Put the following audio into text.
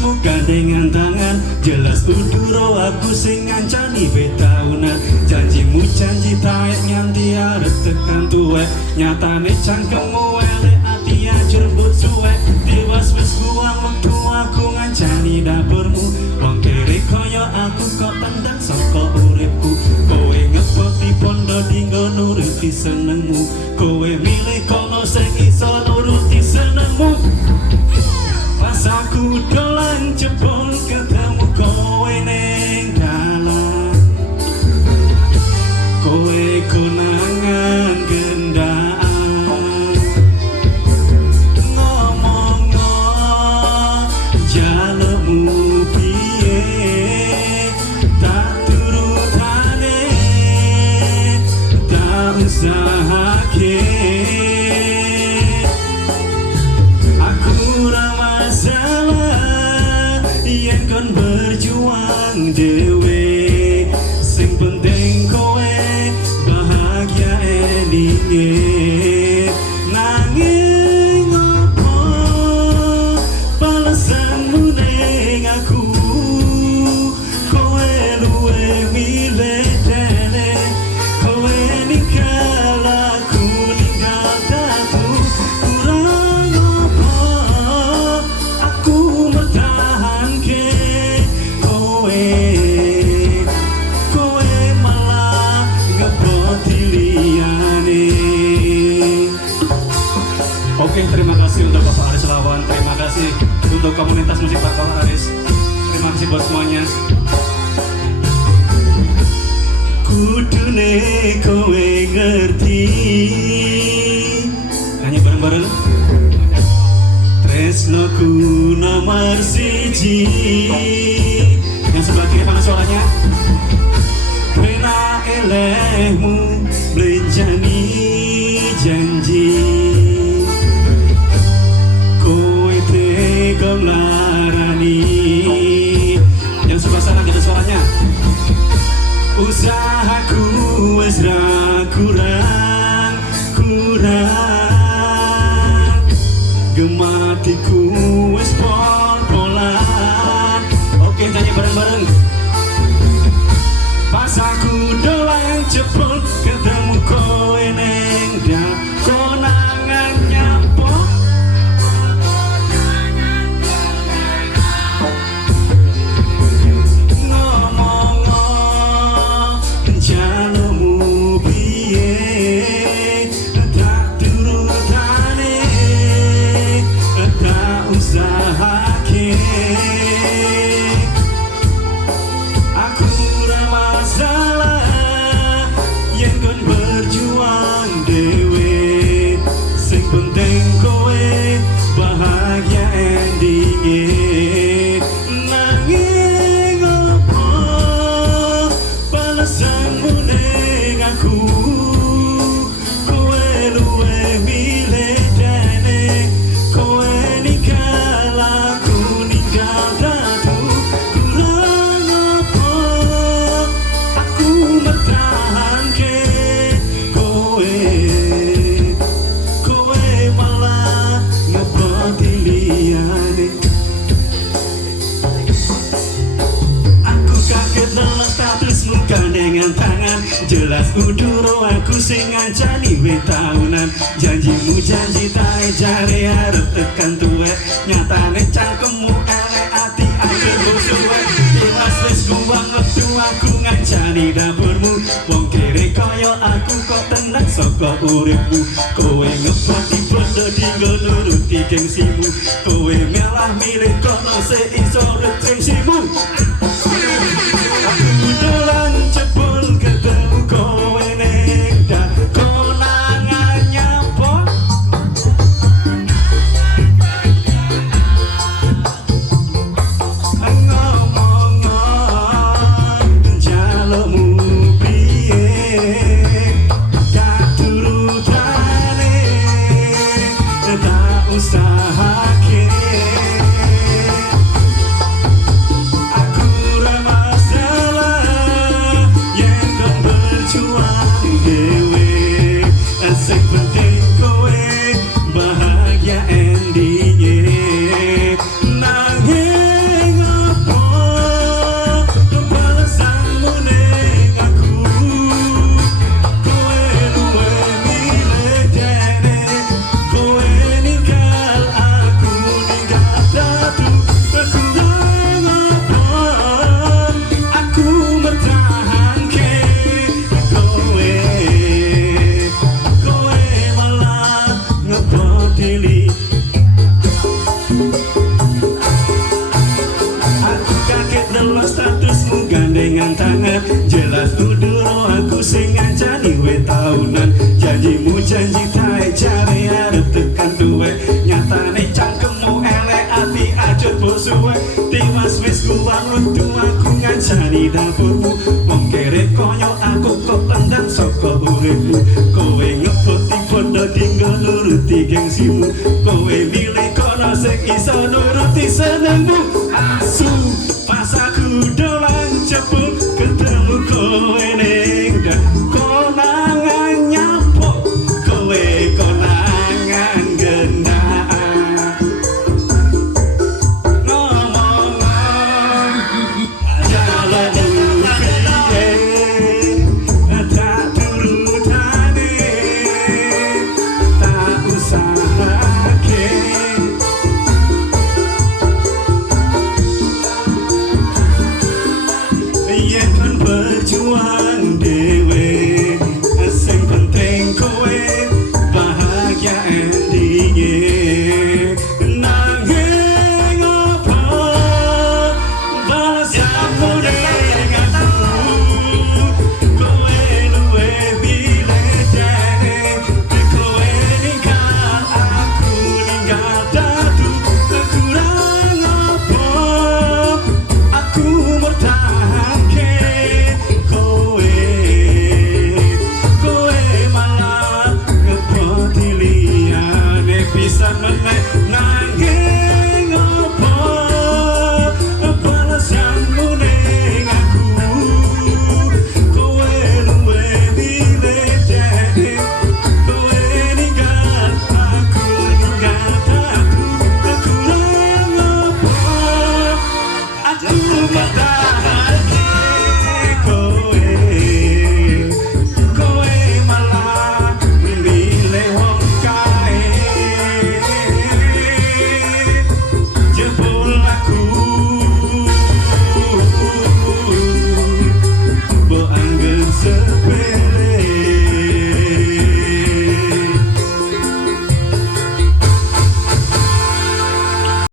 statusmu gandengan tangan. Jelas uduro aku sing ngancani betaunan. Janjimu janji taek nganti arep tekan tuwek. Nyatane cangkemmu elek ati ajur mbut suwek. Tiwas wis buang wektu aku ngancani dapurmu. Wong kere kaya aku kok tendang saka uripku. Kowe ngeboti pondo dinggo nuruti senengmu. Kowe milih kono sing iso nuruti senengmu. Pas aku dolan jebol ketemu kowe ning dalan. Kowe konangan gendaan. Ngomong-ngomong jalukmu piye tak turutane tak usahake. Aku ra masalah yen kon berjuang dewe. Sing penting kowe bahagia endinge. Nanging opo balasanmu ning aku. Kowe luwe milih dene. Kowe ninggal aku ninggal aku. Kurang opo aku mertahanke kowe. Kowe malah ngeboti liyane. Oke, terima kasih untuk Bapak Aris Lawan. Terima kasih untuk komunitas musik Bapak Aris. Terima kasih buat semuanya. Kudune kowe ngerti. Nyanyi bareng-bareng. Tresnoku nomor siji. Yang sebelah kiri mana suaranya? Pena elehmu belenjani janji. Kowe tega nglarani. Yang sebelah sana kita suaranya. Usahaku wis ra kurang. Gematiku wis pol-polan. Oke, nyanyi bareng-bareng. Pas aku dolan jebol ketemu kowe ning dalan. Konangan nyapo. Ngomong-ngomong jalukmu piye tak turutane tak usahake. Aku ra masalah yen kon berjuang dewe. Sing penting kowe bahagia endinge. Nanging opo balasanmu ning aku. Kowe luwe milih dene. Kowe ninggal aku ninggal dadu. Kurang opo aku mertahanke kowe. Kowe malah ngeboti liyane. Aku kaget nang statusmu gandengan tangan. Jelas uduro aku sing ngancani betaunan. Janjimu janji tae jare arep tekan tuwek. Nyatane cangkemmu elek ati akhir suwek. Tiwas wis buang wektu aku ngancani dapurmu. Wong kere kaya aku kok tenang saka uripmu. Kowe ngeboti bondo dinggo nuruti gengsimu. Kowe malah milih kono seiso retengsimu. Aku dolan jebol ketemu kowe ning dalan. Konangan nyapo. Ngomong-ngomong jalukmu piye tak turutane tak usahake. Aku kowe ngeboti podo tinggal nuruti gengsimu kowe milih kono sing iso nuruti senengmu asu pas aku do